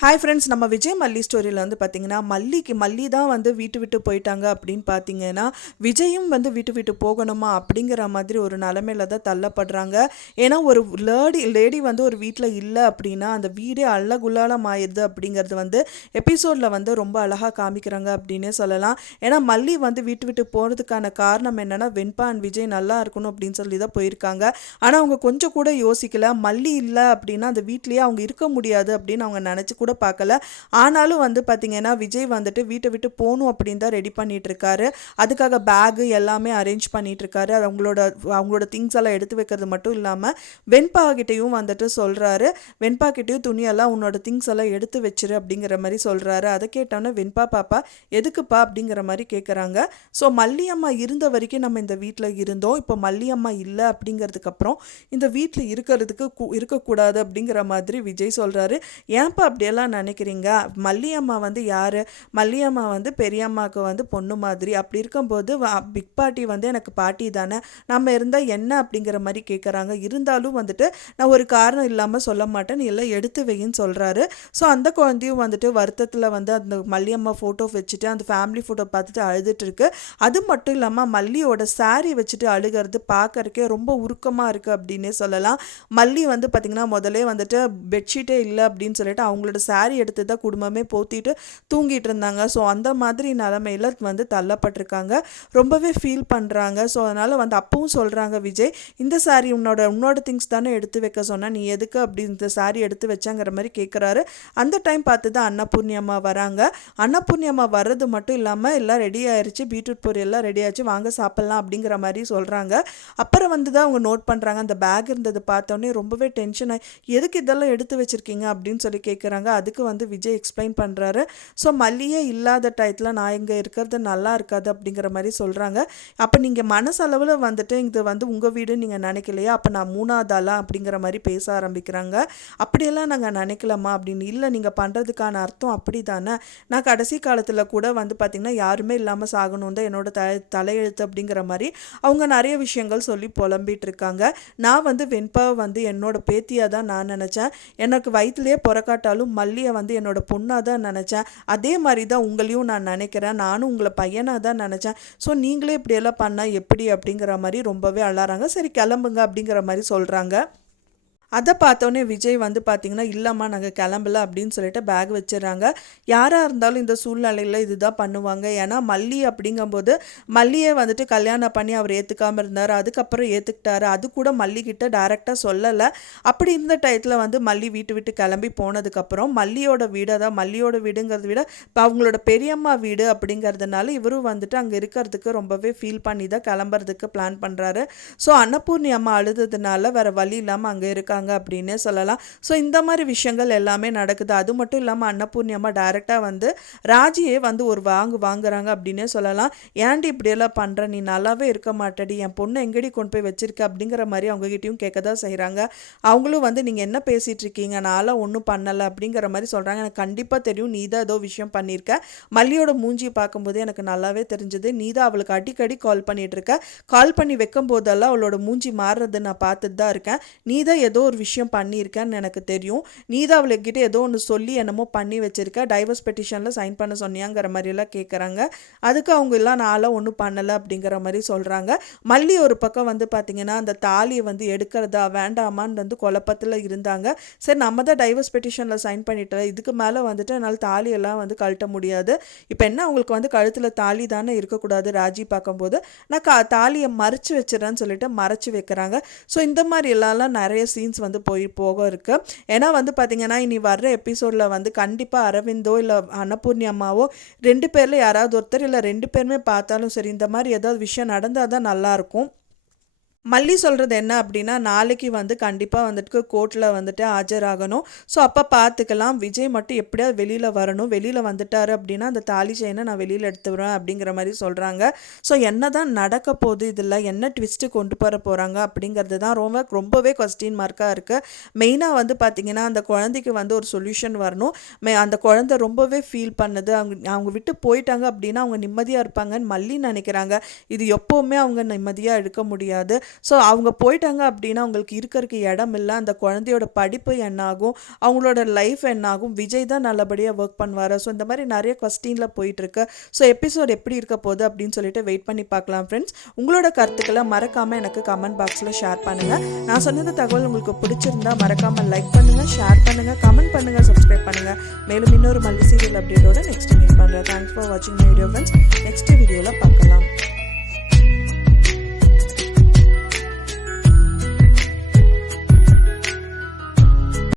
Hi friends, நம்ம விஜய் மல்லி ஸ்டோரியில் வந்து பார்த்தீங்கன்னா மல்லி தான் வந்து வீட்டு விட்டு போயிட்டாங்க அப்படின்னு பார்த்தீங்கன்னா விஜயும் வந்து வீட்டு விட்டு போகணுமா அப்படிங்கிற மாதிரி ஒரு நிலமையில தான் தள்ளப்படுறாங்க. ஏன்னா ஒரு லேடி வந்து ஒரு வீட்டில் இல்லை அப்படின்னா அந்த வீடே அல்லகுல்லாலம் ஆயிடுது அப்படிங்கிறது வந்து எபிசோடில் வந்து ரொம்ப அழகாக காமிக்கிறாங்க அப்படின்னே சொல்லலாம். ஏன்னா மல்லி வந்து வீட்டு விட்டு போகிறதுக்கான காரணம் என்னென்னா வெண்பா அண்ட் விஜய் நல்லா இருக்கணும் அப்படின்னு சொல்லி தான் போயிருக்காங்க. ஆனால் அவங்க கொஞ்சம் கூட யோசிக்கல, மல்லி இல்லை அப்படின்னா அந்த வீட்லேயே அவங்க இருக்க முடியாது அப்படின்னு அவங்க நினச்சி கூட பார்க்கல. ஆனாலும் வந்து பார்த்தீங்கன்னா விஜய் வந்துட்டு வீட்டை விட்டு போகணும் அப்படின்னு தான் ரெடி பண்ணிட்டு இருக்காரு. அதுக்காக பேகு எல்லாமே அரேஞ்ச் பண்ணிட்டு இருக்காரு. அது அவங்களோட திங்ஸ் எல்லாம் எடுத்து வைக்கிறது மட்டும் இல்லாமல் வெண்பா கிட்டேயும் வந்துட்டு சொல்கிறாரு. வெண்பா கிட்டேயும் துணியெல்லாம் உன்னோட திங்ஸ் எல்லாம் எடுத்து வச்சிரு அப்படிங்கிற மாதிரி சொல்கிறாரு. அதை கேட்டோன்னே வெண்பா பாப்பா எதுக்குப்பா அப்படிங்கிற மாதிரி கேட்குறாங்க. ஸோ மல்லியம்மா இருந்த வரைக்கும் நம்ம இந்த வீட்டில் இருந்தோம், இப்போ மல்லியம்மா இல்லை அப்படிங்கிறதுக்கு அப்புறம் இந்த வீட்டில் இருக்கக்கூடாது அப்படிங்கிற மாதிரி விஜய் சொல்கிறாரு. ஏன்ப்பா அப்படியெல்லாம் நினைக்கிறீங்க? மல்லியம்மா வந்து யாரு? மல்லியம்மா வந்து பெரியம்மாவுக்கு வந்து பொண்ணு மாதிரி. அப்படி இருக்கும்போது பிக் பாட்டி வந்து எனக்கு பாட்டி தானே, நம்ம இருந்தால் என்ன அப்படிங்கிற மாதிரி கேட்குறாங்க. இருந்தாலும் வந்துட்டு நான் ஒரு காரணம் இல்லாமல் சொல்ல மாட்டேன், நீ எல்லாம் எடுத்து வையின்னு சொல்கிறாரு. ஸோ அந்த குழந்தையும் வந்துட்டு வருத்தத்தில் வந்து அந்த மல்லியம்மா ஃபோட்டோ வச்சுட்டு அந்த ஃபேமிலி ஃபோட்டோ பார்த்துட்டு அழுதுட்டு இருக்கு. அது மட்டும் இல்லாமல் மல்லியோட சாரி வச்சுட்டு அழுகிறது பார்க்கறக்கே ரொம்ப உருக்கமாக இருக்குது அப்படின்னே சொல்லலாம். மல்லி வந்து பார்த்திங்கன்னா முதலே வந்துட்டு பெட்ஷீட்டே இல்லை அப்படின்னு சொல்லிட்டு அவங்களோட சாரி எடுத்து தான் குடும்பமே போத்திட்டு தூங்கிட்டு இருந்தாங்க. ஸோ அந்த மாதிரி நிலமையில வந்து தள்ளப்பட்டிருக்காங்க. ரொம்பவே ஃபீல் பண்ணுறாங்க. ஸோ அதனால் வந்து அப்பவும் சொல்கிறாங்க விஜய், இந்த சாரி உன்னோட திங்ஸ் தானே எடுத்து வைக்க சொன்னால், நீ எதுக்கு அப்படி இந்த சாரி எடுத்து வச்சாங்கிற மாதிரி கேட்குறாரு. அந்த டைம் பார்த்து தான் அன்னபூர்ணியம்மா வராங்க. அன்னபூர்ணியம்மா வர்றது மட்டும் இல்லாமல் எல்லாம் ரெடி ஆயிடுச்சு, பீட்ரூட் பொரி எல்லாம் ரெடி ஆச்சு, வாங்க சாப்பிட்லாம் அப்படிங்கிற மாதிரி சொல்கிறாங்க. அப்புறம் வந்து தான் அவங்க நோட் பண்ணுறாங்க, அந்த பேக் இருந்தது பார்த்தோன்னே ரொம்பவே டென்ஷன் ஆகி எதுக்கு இதெல்லாம் எடுத்து வச்சுருக்கீங்க அப்படின்னு சொல்லி கேட்குறாங்க. அதுக்கு வந்து விஜய் எக்ஸ்பிளைன் பண்ணுறாரு. ஸோ மல்லியே இல்லாத டயத்தில் நான் இங்கே இருக்கிறது நல்லா இருக்காது அப்படிங்கிற மாதிரி சொல்கிறாங்க. அப்போ நீங்கள் மனசளவில் வந்துட்டு இது வந்து உங்கள் வீடுன்னு நீங்கள் நினைக்கலையா, அப்போ நான் மூணாவது ஆளா அப்படிங்கிற மாதிரி பேச ஆரம்பிக்கிறாங்க. அப்படியெல்லாம் நாங்கள் நினைக்கலாமா அப்படின்னு. இல்லை, நீங்கள் பண்ணுறதுக்கான அர்த்தம் அப்படி தானே, நான் கடைசி காலத்தில் கூட வந்து பார்த்திங்கன்னா யாருமே இல்லாமல் சாகணும் தான் என்னோட தலையெழுத்து அப்படிங்கிற மாதிரி அவங்க நிறைய விஷயங்கள் சொல்லி புலம்பிட்டு இருக்காங்க. நான் வந்து வெண்பாவை வந்து என்னோட பேத்தியாக தான் நான் நினச்சேன், எனக்கு வயிற்றுலேயே பிறக்காட்டாலும் மல்லியை வந்து என்னோட பொண்ணாக தான் நினச்சேன். அதே மாதிரி தான் உங்களையும் நான் நினைக்கிறேன், நானும் உங்களை பையனாக தான் நினச்சேன். ஸோ நீங்களே இப்படியெல்லாம் பண்ணால் எப்படி அப்படிங்கிற மாதிரி ரொம்பவே அழறாங்க. சரி கிளம்புங்க அப்படிங்கிற மாதிரி சொல்கிறாங்க. அதை பார்த்தோன்னே விஜய் வந்து பார்த்திங்கன்னா இல்லைம்மா நாங்கள் கிளம்பல அப்படின்னு சொல்லிட்டு பேக் வச்சிடறாங்க. யாராக இருந்தாலும் இந்த சூழ்நிலையில் இதுதான் பண்ணுவாங்க. ஏன்னா மல்லி அப்படிங்கும்போது மல்லியே வந்துட்டு கல்யாணம் பண்ணி அவர் ஏற்றுக்காமல் இருந்தார், அதுக்கப்புறம் ஏற்றுக்கிட்டாரு. அது கூட மல்லிக்கிட்ட டைரெக்டாக சொல்லலை. அப்படி இருந்த டயத்தில் வந்து மல்லி விட்டு கிளம்பி போனதுக்கப்புறம் மல்லியோட வீடு, அதான் மல்லியோட வீடுங்கிறத விட இப்போ அவங்களோட பெரியம்மா வீடு அப்படிங்கிறதுனால இவரும் வந்துட்டு அங்கே இருக்கிறதுக்கு ரொம்பவே ஃபீல் பண்ணி தான் கிளம்புறதுக்கு பிளான் பண்ணுறாரு. ஸோ அன்னபூர்ணி அம்மா அழுதுனால வேறு வழி இல்லாமல் அங்கே இருக்காங்க அப்படின்னே சொல்லலாம். ஸோ இந்த மாதிரி விஷயங்கள் எல்லாமே நடக்குது. அது மட்டும் இல்லாமல் அன்னபூர்ணி அம்மா டைரெக்டாக வந்து ராஜியே வந்து ஒரு வாங்குறாங்க அப்படின்னே சொல்லலாம். ஏன்டி இப்படியெல்லாம் பண்ணுற, நீ நல்லாவே இருக்க மாட்டடி, என் பொண்ணு எங்கடி கொண்டு போய் வச்சிருக்க அப்படிங்கிற மாதிரி அவங்ககிட்டயும் கேட்க தான் செய்கிறாங்க. அவங்களும் வந்து நீங்கள் என்ன பேசிகிட்டு இருக்கீங்க, நான்லாம் ஒன்றும் பண்ணலை அப்படிங்கிற மாதிரி சொல்கிறாங்க. எனக்கு கண்டிப்பாக தெரியும் நீ தான் ஏதோ விஷயம் பண்ணியிருக்க, மல்லியோட மூஞ்சி பார்க்கும்போது எனக்கு நல்லாவே தெரிஞ்சது, நீ தான் அவளுக்கு அடிக்கடி கால் பண்ணிகிட்டு இருக்க, கால் பண்ணி வைக்கும் போதெல்லாம் அவளோட மூஞ்சி மாறுறது நான் பார்த்துட்டு தான் இருக்கேன், நீ தான் ஏதோ ஒரு விஷயம் பண்ணியிருக்கேன்னு எனக்கு தெரியும், நீ தான் அவளுக்கிட்ட ஏதோ ஒன்று சொல்லி என்னமோ பண்ணி வச்சிருக்க, டைவர்ஸ் பெட்டிஷனில் சைன் பண்ண சொன்னியாங்கிற மாதிரியெல்லாம் கேட்குறாங்க. அதுக்கு அவங்க எல்லாம் நான்லாம் ஒன்றும் பண்ணலை அப்படிங்கிற மாதிரி சொல்கிறாங்க. மல்லி ஒரு பக்கம் வந்து பார்த்திங்கன்னா அந்த தாலியை வந்து எடுக்கிறதா வேண்டாமான்னு வந்து குழப்பத்தில் இருந்தாங்க. சரி நம்ம தான் டைவர்ஸ் பெட்டிஷனில் சைன் பண்ணிட்டோம், இதுக்கு மேலே வந்துட்டு என்னால் தாலியெல்லாம் வந்து கழட்ட முடியாது, இப்போ என்ன அவங்களுக்கு வந்து கழுத்தில் தாலி தானே இருக்கக்கூடாது ராஜி பார்க்கும்போது, நான் தாலியை மறைச்சி வச்சிடறேன்னு சொல்லிட்டு மறைச்சி வைக்கிறாங்க. ஸோ இந்த மாதிரி எல்லாம் நிறைய சீன்ஸ் வந்து போக இருக்கு. ஏன்னா வந்து பார்த்தீங்கன்னா இனி வர்ற எபிசோடில் வந்து கண்டிப்பாக அரவிந்தோ இல்லை அன்னபூர்ணி அம்மாவோ ரெண்டு பேரில் யாராவது ஒருத்தர் இல்லை ரெண்டு பேருமே பார்த்தாலும் சரி இந்த மாதிரி ஏதாவது விஷயம் நடந்தால் தான் நல்லாயிருக்கும். மல்லி சொல்கிறது என்ன அப்படின்னா நாளைக்கு வந்து கண்டிப்பாக வந்துட்டு கோர்ட்டில் வந்துட்டு ஆஜராகணும். ஸோ அப்போ பார்த்துக்கலாம், விஜய் மட்டும் எப்படியாவது வெளியில் வரணும், வெளியில் வந்துட்டார் அப்படின்னா அந்த தாலி செயினை நான் வெளியில் எடுத்துடுவேன் அப்படிங்கிற மாதிரி சொல்கிறாங்க. ஸோ என்ன தான் நடக்க போகுது, இதில் என்ன ட்விஸ்ட்டு கொண்டு வர போகிறாங்க அப்படிங்கிறது தான் ரொம்பவே கொஸ்டின் மார்க்காக இருக்குது. மெயினாக வந்து பார்த்திங்கன்னா அந்த குழந்தைக்கு வந்து ஒரு சொல்யூஷன் வரணும். அந்த குழந்தை ரொம்பவே ஃபீல் பண்ணுது, அவங்க விட்டு போயிட்டாங்க அப்படின்னா அவங்க நிம்மதியாக இருப்பாங்கன்னு மல்லி நினைக்கிறாங்க. இது எப்போவுமே அவங்க நிம்மதியாக இருக்க முடியாது. ஸோ அவங்க போயிட்டாங்க அப்படின்னா அவங்களுக்கு இருக்கறதுக்கு இடம் இல்லை. அந்த குழந்தையோட படிப்பு என்ன ஆகும், அவங்களோட லைஃப் என்ன ஆகும், விஜய் தான் நல்லபடியாக ஒர்க் பண்ணுவார். ஸோ இந்த மாதிரி நிறைய கொஸ்டினில் போயிட்டுருக்கு. ஸோ எபிசோட் எப்படி இருக்க போகுது அப்படின்னு சொல்லிட்டு வெயிட் பண்ணி பார்க்கலாம் ஃப்ரெண்ட்ஸ். உங்களோட கருத்துக்களை மறக்காமல் எனக்கு கமெண்ட் பாக்ஸில் ஷேர் பண்ணுங்கள். நான் சொன்னது தகவல் உங்களுக்கு பிடிச்சிருந்தா மறக்காமல் லைக் பண்ணுங்கள், ஷேர் பண்ணுங்கள், கமெண்ட் பண்ணுங்கள், சப்ஸ்கிரைப் பண்ணுங்கள். மேலும் இன்னொரு மல்லி சீரியல் அப்டேட்டோட நெக்ஸ்ட் மீட் பண்ணுறேன். தேங்க்ஸ் ஃபார் வாட்சிங் மை வீடியோ ஃப்ரெண்ட்ஸ். நெக்ஸ்ட் வீடியோவில் பார்க்கலாம்.